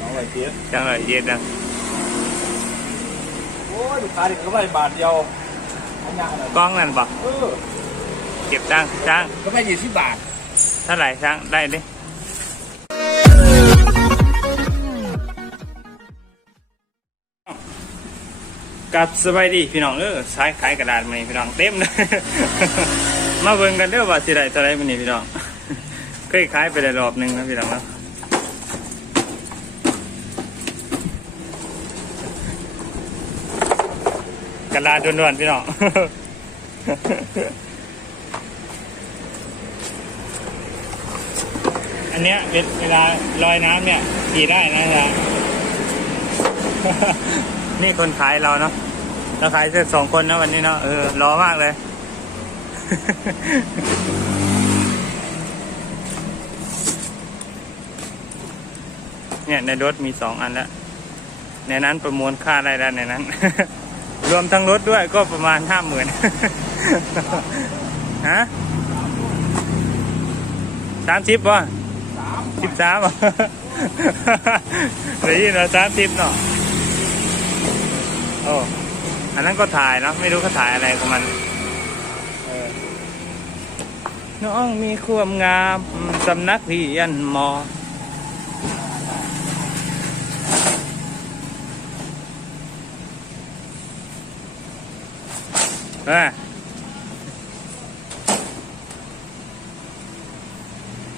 สองร้อยเจ็ดจังเลยเย็นนะโอ้ยลูกค้าดิเขาไปบาทเดียวอันยากเลยกล้องนั่นปะเออเก็บตังค์จ้างก็ไปยี่สิบบาทเท่าไหร่จ้างได้ดิกับสบายดีพี่น้องเออสายขายกระดาษมานี่พี่น้องเต็มเลยมาเบิ่งกันเด้อว่าสิได้เท่าไหรมันนี่พี่น้องเคยขายไปได้รอบหนึ่งนะพี่น้องเนาะ กระดาด่วนๆพี่น้องอันเนี้ยเวลาลอยน้ำเนี่ยขี่ได้นะจ๊ะนี่คนขายเราเนาะเราขายแค่สองคนนะวันนี้เนาะเออรอมากเลยเนี่ยในรถมีสองอันแล้วในนั้นประมวลค่าได้แล้วในนั้น รวมทั้งรถด้วยก็ประมาณห้าหมื่นฮะสามสิบวะสิบสามอะได้ยินเหราสามสิบเนาะโอ้อันนั้นก็ถ่ายเนาะไม่รู้เขาถ่ายอะไรของมันน้องมีความงามสำนักเรียนมอ เออ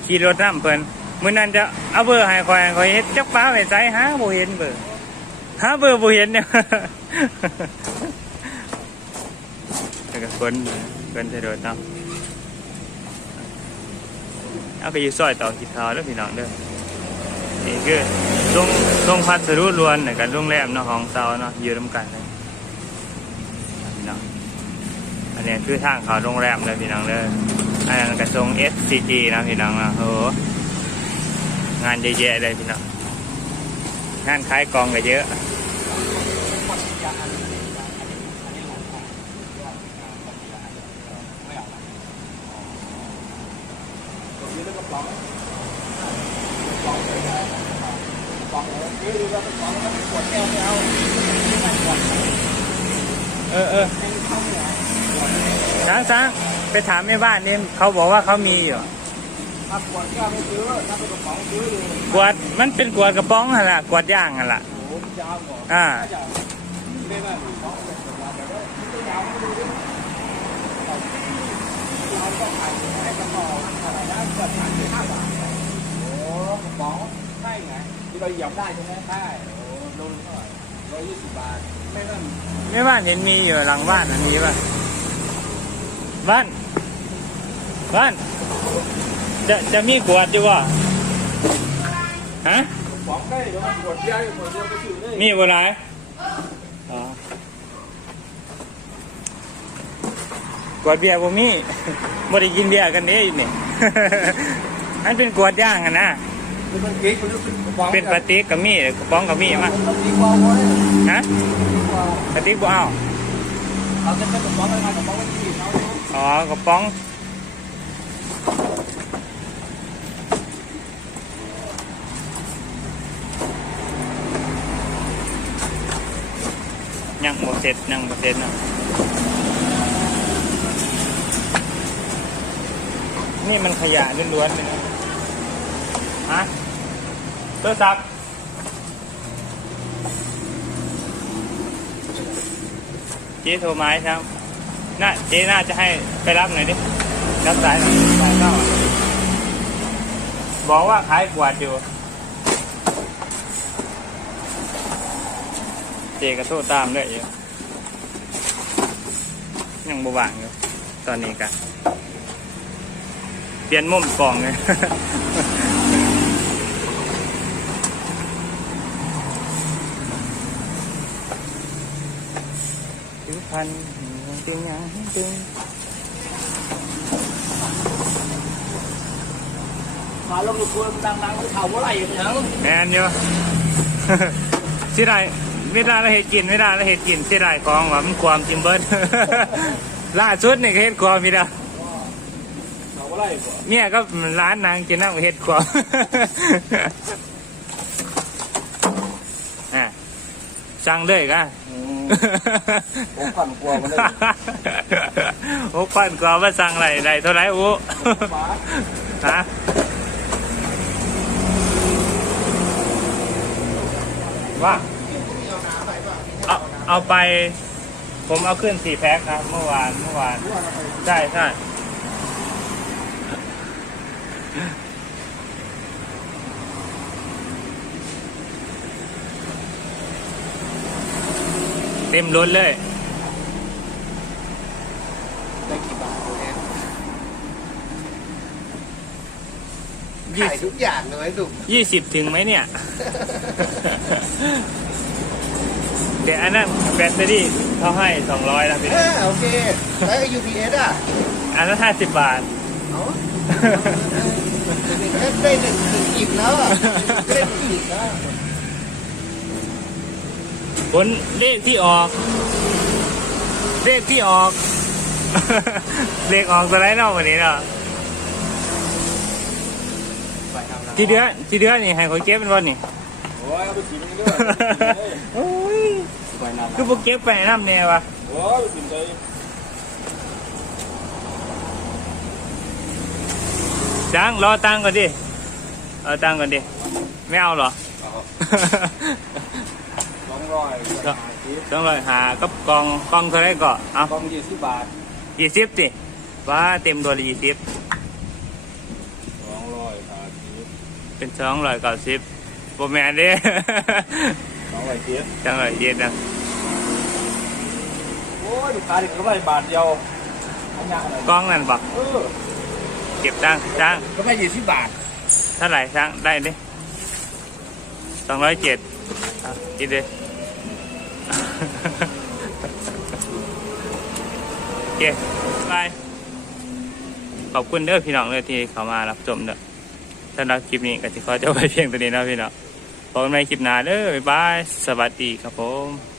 ขี่รถน้ำเพิ่นมื้อนั้นจะเอาเบอร์ให้คอยคอยเฮ็ดจักป้าไว้ใส่หาบ่เห็นเบอร์หาเบอร์บ่เห็นเนี่ยแล้วก็คนคนจะโดดนาะเอาไปอยู่ซอยต่อกิดทาแล้วพี่น้องเด้อนี่คือลงลงพัดสดุรวนเนี่ยกันโรงแรมเนาะของเซาเนาะอยู่ร่วมกันเลยพี่น้อง อันนี้คือทางเขาโรงแรมเลยพี่น้องเด้ออันนั้นกระทรวง SCG นะพี่น้องนะโอ้งานเยอะแยะเลยพี่น้องงานขายกองก็เยอะเออเออาวเหนียวช้างช้างไปถามแม่บ้านนี่เขาบอกว่าเขามีอยู่ถ้าขวดแก้วไม่ซื้อถ้าเป็นกระป๋องซื้อเลยกวดมันเป็นกวดกระป๋องหั่นล่ะกวดย่างหั่นล่ะโอ้ยาวกว่าอ่าน่าจะไม่ได้หนึ่งสองเป็นกระป๋องเดี๋ยวได้ยาวไม่ดูดิเรางขายให้กระป๋องอะไรนะเปิดขายที่ห้าบาทโอ้กระป๋องใช่ไงที่เราเหยียบได้ใช่ไหมใช่โอ้โลนึงเท่าไหร่ร้อยยี่สิบบาทไม่นั่นแม่บ้านเห็นมีอยู่หลังบ้านอันนี้ป่ะ บ้านบ้านจะจะมีกวดอยู่วะฮะป๋องได้เดี๋ยวมันขวดเดียวขวดเดียวก็ซื้อได้มีบ่หลายอ๋อกวดเบียร์บ่มีบ่ได้กินเบียร์กันเด้อยู่นี่อันเป็นกวดย่างอะนะเป็นป็นกระป๋องเป็นปลาติ๊กกับมีกระป๋องกับมีมาเป็นปลาติ๊กวาวไว้ฮะปลาติ๊กบ่เอาเอาจะเป็นกระป๋องอะไรกระป๋องไว้ที่เขาเนี่ย อ๋อกระป๋องยังบ่เสร็จยังบ่เสร็จนะนี่มันขยะล้วนๆเลยนะฮะโทรศัพท์เจ๊โทรมาครับ น่าเจ๊น่าจะให้ไปรับหน่อยดิรับสายหน่อยสายเข้าบอกว่าขายกวาดอยู่ เจก็โทษตามด้วยอยู่ยังบวางอยู่ ตอนนี้กันเปลี่ยนมุมกล่องเลย พันตึงยังตึงมาลงทุนดังๆที่เขาว่าไรอย่างนี้แมนเยอะสิได้เวลาเราเห็ดกินเวลาเราเห็ดกินสิได้ของผมความจิมเบิร์ดล่าสุดนี่เห็ดความมีดาเนี่ยก็ร้านนางกินน้งเห็ดความสั่งเลยกัน อันกลัวมันเลยโอ้ควันกว่าว่าสั่งไรไรเท่าไรอู้ฮะว่าเอาเอาไป ผมเอาขึ้นสี่แพ็คครับ เมื่อวานเมื่อวานใช่ใช่ เต็มรถเลยได้กี่บาทตัวเองยี่ขายทุกอย่างเลยดุยี่สิบถึงไหมเนี่ย เดี๋ยวอันนั้นแบตเตอรี่เขาให้สองร้อยนะพี่เออโอเค แล้ว UPS อะอันนั้นห้าสิบบาท เอาได้หนึ่งหนึ่งอิ่มแล้วอะได้หนึ่งอิ่มแล้ว ผลเลขที่ออก เลขที่ออก เลขออกตัวไหนเนาะวันนี้เนาะที่เดือนที่เดือนนี่ให้เขาเก็บเป็นวันนี่โอ้ยเอาไปกินกันด้วยโอ้ยไปนำคือพวกเก็บไปน้ำเนี่ยวะโอ้ยกินเลยจ้างรอตังก่อนดิเอาตังก่อนดิไม่เอาเหรอ ร้อยต้องเลยหากับกองกองเท่าไหรก็เอากองยี่สิบบาทยี่สิบสิว่าเต็มตัวละยี่สิบสองร้อยบาทเป็นสองร้อยเก้าสิบโปรแมนเด้สองร้อยเจ็ดจังเลยเย็นนะโอ้ยลูกค้าดิก็ได้บาทเดียวอันนี้อะไรกองนั่นบักเออเก็บตังค์จ้างก็ไม่ยี่สิบบาทเท่าไหร่จ้างได้ดิสองร้อยเจ็ดกินเลย โอเคบายขอบคุณเด้อพี่น้องเลยที่เข้ามารับชมเด้อสำหรับคลิปนี้ก็จะขอจบไปเพียงตัวนี้นะพี่น้องพบกันในคลิปหน้าเด้อบ๊ายบาย สวัสดีครับผม